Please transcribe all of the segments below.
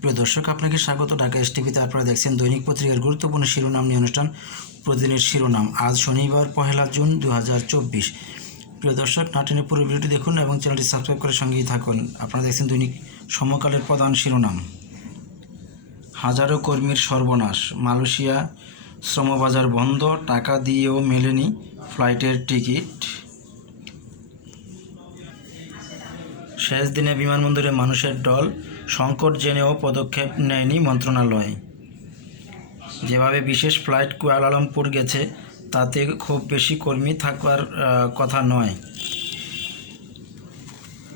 প্রিয় দর্শক, আপনাকে স্বাগত। ঢাকা এস টিভিতে আপনারা দেখছেন দৈনিক পত্রিকার গুরুত্বপূর্ণ শিরোনাম নিয়ে অনুষ্ঠান প্রতিদিনের শিরোনাম। আজ শনিবার, পহেলা জুন দু হাজার চব্বিশ। প্রিয় দর্শক নাটিনের পুরো ভিডিওটি দেখুন এবং চ্যানেলটি সাবস্ক্রাইব করে সঙ্গেই থাকুন। আপনারা দেখছেন দৈনিক সমকালের প্রধান শিরোনাম। হাজারো কর্মীর সর্বনাশ। মালয়েশিয়া শ্রমবাজার বন্ধ, টাকা দিয়েও মেলেনি ফ্লাইটের টিকিট। শেষ দিনে বিমানবন্দরে মানুষের দল সংকট জেনেও পদক্ষেপ নেয়নি মন্ত্রণালয়। যেভাবে বিশেষ ফ্লাইট কুয়ালালামপুর গেছে, তাতে খুব বেশি কর্মী থাকার কথা নয়।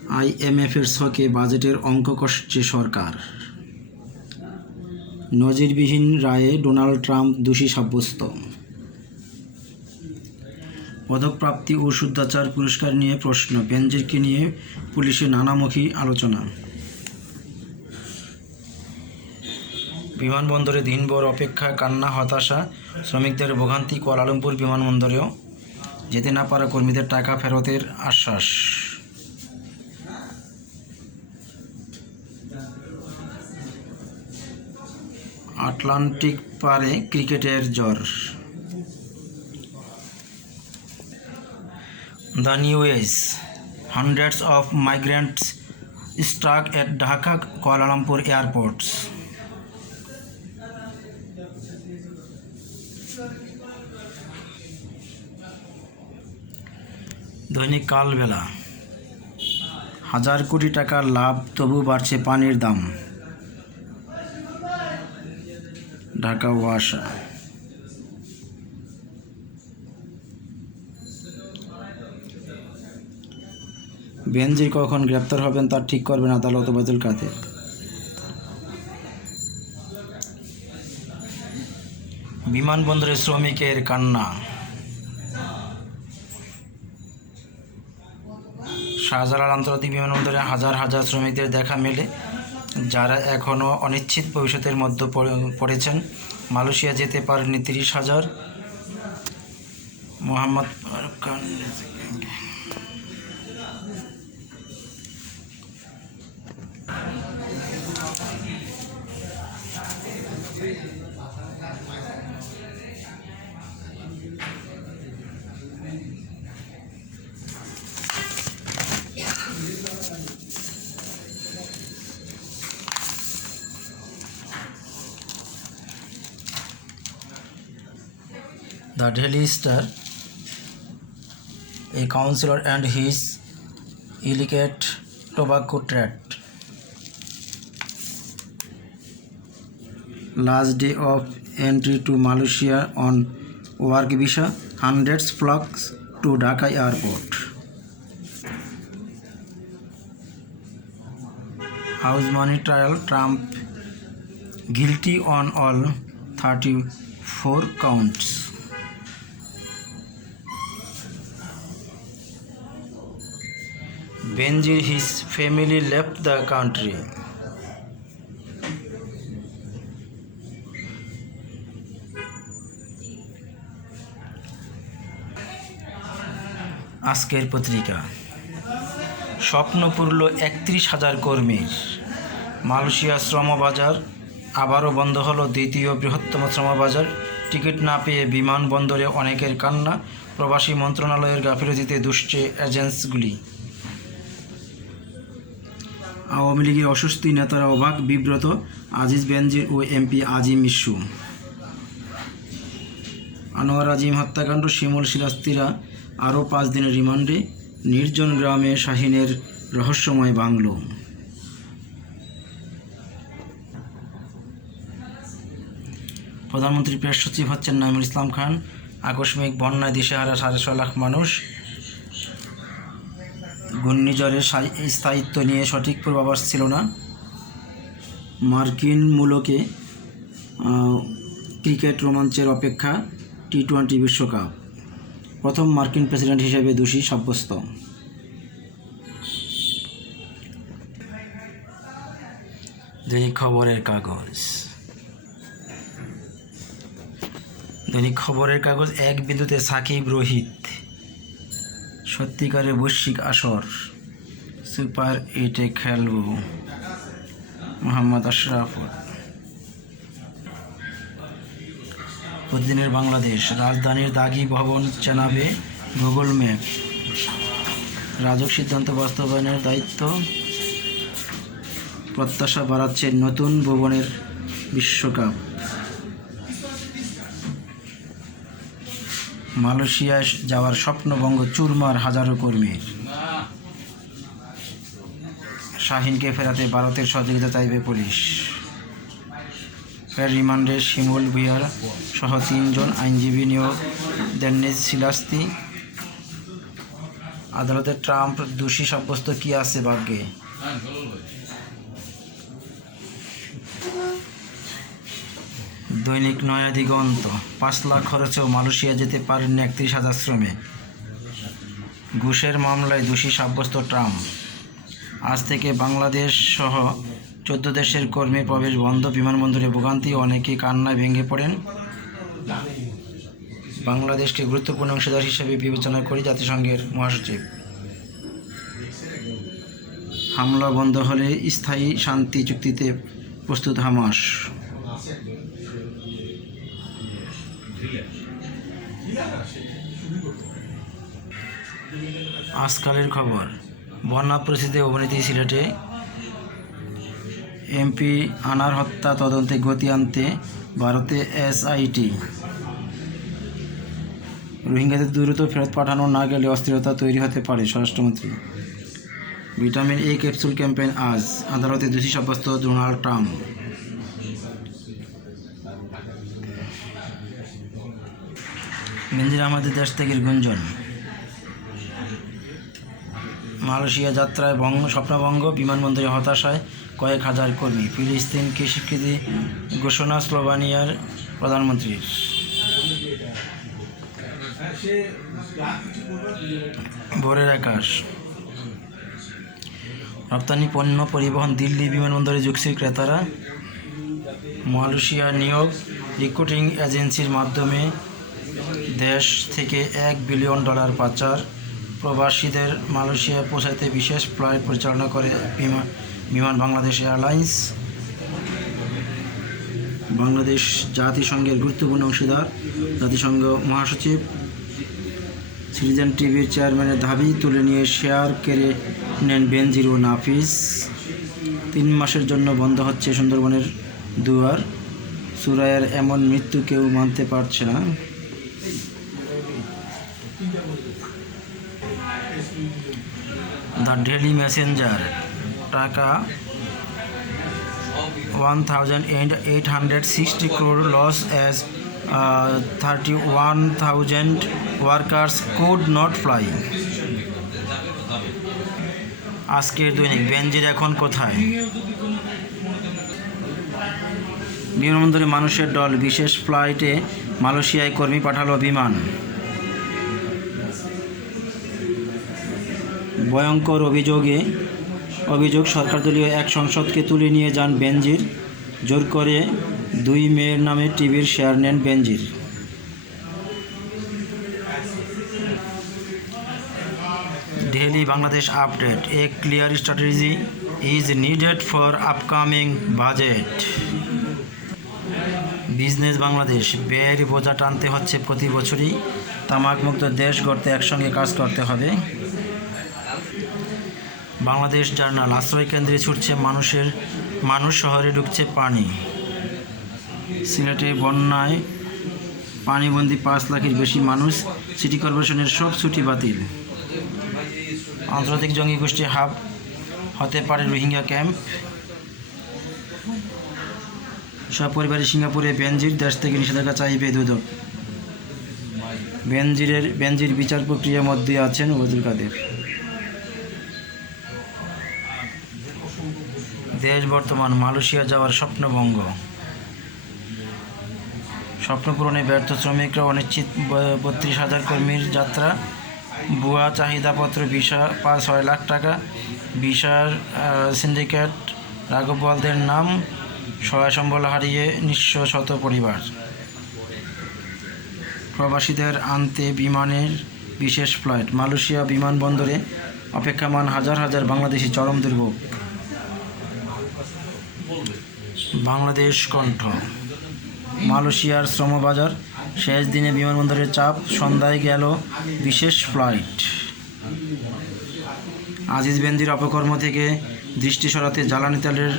আইএমএফের ছকে বাজেটের অঙ্ক কষছে সরকার। নজিরবিহীন রায়ে ডোনাল্ড ট্রাম্প দোষী সাব্যস্ত। পদকপ্রাপ্তি ও শুদ্ধাচার পুরস্কার নিয়ে প্রশ্ন বেনজিরকে নিয়ে পুলিশের নানামুখী আলোচনা। বিমানবন্দরে দিনভর অপেক্ষা, কান্না, হতাশা, শ্রমিকদের ভোগান্তি, কুয়ালালামপুর বিমানবন্দরেও যেতে না পারা কর্মীদের টাকা ফেরতের আশ্বাস আটলান্টিক পারে ক্রিকেটের জ্বর the news hundreds of migrants stuck at Dhaka Kuala airports. দৈনিক কালবেলা। হাজার কোটি টাকার লাভ, তবু বাড়ছে পানির দাম। ঢাকা, ওয়াসা। বেনজির কখন গ্রেপ্তার হবেন তা ঠিক করবেন আদালত ওবায়দুল কাদের। বিমানবন্দরে শ্রমিকের কান্না। শাহজালাল আন্তর্জাতিক বিমানবন্দরে হাজার হাজার শ্রমিকদের দেখা মেলে, যারা এখনও অনিশ্চিত ভবিষ্যতের মধ্যে পড়ে- পড়েছেন। মালয়েশিয়া যেতে পারেনি তিরিশ হাজার। মোহাম্মদ খান The Daily Star, a councillor and his illicit tobacco trade. Last day of entry to Malaysia on work visa, hundreds flocks to Dhaka airport. House money trial, Trump guilty on all 34 counts. Benjir, his family left the country. আজকের পত্রিকা। স্বপ্ন পূরল একত্রিশ হাজার কর্মীর। Malaysia শ্রমবাজার আবারও বন্ধ হলো দ্বিতীয় বৃহত্তম শ্রমবাজার। টিকিট না পেয়ে বিমানবন্দরে অনেকের কান্না। প্রবাসী মন্ত্রণালয়ের গাফিলতিতে দুষছে এজেন্সিগুলি আওয়ামী লীগের অস্বস্তি নেতারা অবাক, বিব্রত। আজিজ বেনজির ও এমপি আজিম ইস্যু আনোয়ার আজিম হত্যাকাণ্ড, শিমুল শিলাস্তিরা আরও পাঁচ দিনের রিমান্ডে, নির্জন গ্রামে শাহিনের রহস্যময় বাংলো। প্রধানমন্ত্রী প্রেস সচিব হচ্ছেন নাইমুল ইসলাম খান। আকস্মিক বন্যায় দিশেহারা সাড়ে ছয় লাখ মানুষ। ঘূর্ণিঝড়ের স্থায়িত্ব নিয়ে সঠিক পূর্বাভাস ছিল না। মার্কিন মূলকে ক্রিকেট রোমাঞ্চের অপেক্ষা টি টোয়েন্টি বিশ্বকাপ। প্রথম মার্কিন প্রেসিডেন্ট হিসেবে দোষী সাব্যস্ত। দৈনিক খবরের কাগজ। দৈনিক খবরের কাগজ এক বিন্দুতে সাকিব রোহিত। সত্যিকারের বৈশ্বিক আসর। সুপার এইটে খেলব। মোহাম্মদ আশরাফুল। প্রতিদিনের বাংলাদেশ। রাজধানীর দাগি ভবন চেনাবে গুগল ম্যাপ। রাজক সিদ্ধান্ত বাস্তবায়নের দায়িত্ব। প্রত্যাশা বাড়াচ্ছে নতুন ভুবনের বিশ্বকাপ। মালয়েশিয়ায় যাওয়ার স্বপ্নভঙ্গ চুরমার হাজারো কর্মীর। শাহিনকে ফেরাতে ভারতের সহযোগিতা চাইবে পুলিশ। রিমান্ডে শিমুল ভুইয়ার সহ তিনজন আইনজীবী নিয়োগ দেননি শিলাস্তি। আদালতে ট্রাম্প দোষী সাব্যস্ত কি আছে ভাগ্যে? দৈনিক নয়া দিগন্ত পাঁচ লাখ খরচেও মালয়েশিয়া যেতে পারেননি একত্রিশ হাজার শ্রমিক। ঘুষের মামলায় দোষী সাব্যস্ত ট্রাম্প। আজ থেকে বাংলাদেশ সহ চোদ্দ দেশের কর্মী প্রবেশ বন্ধ, বিমানবন্দরে ভোগান্তি, অনেকেই কান্নায় ভেঙে পড়েন। বাংলাদেশকে গুরুত্বপূর্ণ অংশীদার হিসেবে বিবেচনা করি জাতিসংঘের মহাসচিব। হামলা বন্ধ হলে স্থায়ী শান্তি চুক্তিতে প্রস্তুত হামাস। আজকালের খবর, বন্যা পরিস্থিতিতে অবনতি সিলেটে এমপি আনার হত্যা তদন্তে গতি আনতে ভারতে এসআইটি। রোহিঙ্গাদের দ্রুত ফেরত পাঠানো না গেলে অস্থিরতা তৈরি হতে পারে স্বরাষ্ট্রমন্ত্রী। ভিটামিন এ ক্যাপসুল ক্যাম্পেইন আজ, আদালতে দোষী সাব্যস্ত ডোনাল্ড ট্রাম্প। বেনজির আমাদের দেশ থেকে গুঞ্জন। মালয়েশিয়া যাত্রায় ভঙ্গ স্বপ্নভঙ্গ বিমানবন্দরে হতাশায় কয়েক হাজার কর্মী। ফিলিস্তিনকে স্বীকৃতি ঘোষণা স্লোভানিয়ার প্রধানমন্ত্রীর? ভোরের আকাশ রপ্তানি পণ্য পরিবহন দিল্লি বিমানবন্দরে যুগছে ক্রেতারা। মালয়েশিয়া নিয়োগ রিক্রুটিং এজেন্সির মাধ্যমে দেশ থেকে এক বিলিয়ন ডলার পাচার প্রবাসীদের মালয়েশিয়া পৌঁছাতে বিশেষ ফ্লাইট পরিচালনা করে বিমান বিমান বাংলাদেশ এয়ারলাইন্স। বাংলাদেশ জাতিসংঘের গুরুত্বপূর্ণ অংশীদার, জাতিসংঘ মহাসচিব, সিটিজেন টিভির চেয়ারম্যানের দাবি তুলে নিয়ে শেয়ার কেড়ে নেন বেনজির ও নাফিস। তিন মাসের জন্য বন্ধ হচ্ছে সুন্দরবনের দুয়ার। সুরায়ের এমন মৃত্যু কেউ মানতে পারছে না। দ্য ডেলি মেসেঞ্জার টাকা one thousand eight hundred sixty crore loss as thirty one thousand workers could not fly আজকের দৈনিক বেঞ্জির এখন কোথায়? বিমানবন্দরে মানুষের দল বিশেষ ফ্লাইটে মালয়েশিয়ায় কর্মী পাঠালো বিমান। ভয়ঙ্কর অভিযোগে, অভিযোগ সরকারদলীয় এক সংসদকে তুলে নিয়ে যান বেনজির। জোর করে দুই মেয়ের নামে টিভির শেয়ার নেন Benazir. Daily Bangladesh update, a clear strategy is needed for upcoming budget. Business Bangladesh. ব্যয়ের বোঝা টানতে হচ্ছে প্রতি বছরই। তামাকমুক্ত দেশ গড়তে একসঙ্গে কাজ করতে হবে। বাংলাদেশ জার্নাল, আশ্রয় কেন্দ্রে ছুটছে মানুষের, মানুষ শহরে ঢুকছে পানি। সিলেটে বন্যায় পানিবন্দি পাঁচ লাখের বেশি মানুষ সিটি কর্পোরেশনের সব ছুটি বাতিল। আন্তর্জাতিক জঙ্গি গোষ্ঠী হাব হতে পারে রোহিঙ্গা ক্যাম্প। সব পরিবারে সিঙ্গাপুরে বেনজির দেশ থেকে নিষেধাজ্ঞা চাইবে দুদক। বেনজিরের, বেনজির বিচার প্রক্রিয়ার মধ্যে আছেন ওবায়দুল কাদের। দেশ বর্তমান মালয়েশিয়া যাওয়ার স্বপ্নভঙ্গ। স্বপ্ন পূরণে ব্যর্থ শ্রমিকরা অনিশ্চিত বত্রিশ হাজার কর্মীর যাত্রা। ভুয়া চাহিদাপত্র, ভিসা, পাঁচ ছয় লাখ টাকা। ভিসার সিন্ডিকেট রাঘবওয়ালদের নাম। সহায় সম্বল হারিয়ে নিঃস্ব শত পরিবার। প্রবাসীদের আনতে বিমানের বিশেষ ফ্লাইট। মালয়েশিয়া বিমানবন্দরে অপেক্ষমান হাজার হাজার বাংলাদেশি চরম দুর্ভোগ। বাংলাদেশ কণ্ঠ। মালয়েশিয়ার শ্রমবাজার শেষ দিনে বিমানবন্দরের চাপ, সন্ধ্যায় গেল বিশেষ ফ্লাইট। আজিজ বেন্দির অপকর্ম থেকে দৃষ্টি সরাতে জ্বালানি তেলের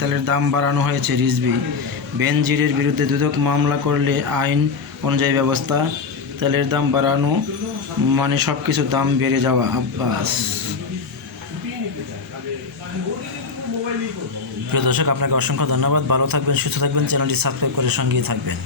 তেলের দাম বাড়ানো হয়েছে রিজবি বেনজিরের বিরুদ্ধে দুদক মামলা করলে আইন অনুযায়ী ব্যবস্থা, তেলের দাম বাড়ানো মানে সব কিছুর দাম বেড়ে যাওয়া। আব্বাস। প্রিয় দর্শক, আপনাকে অসংখ্য ধন্যবাদ। ভালো থাকবেন, সুস্থ থাকবেন, চ্যানেলটি সাবস্ক্রাইব করে সঙ্গেই থাকবেন।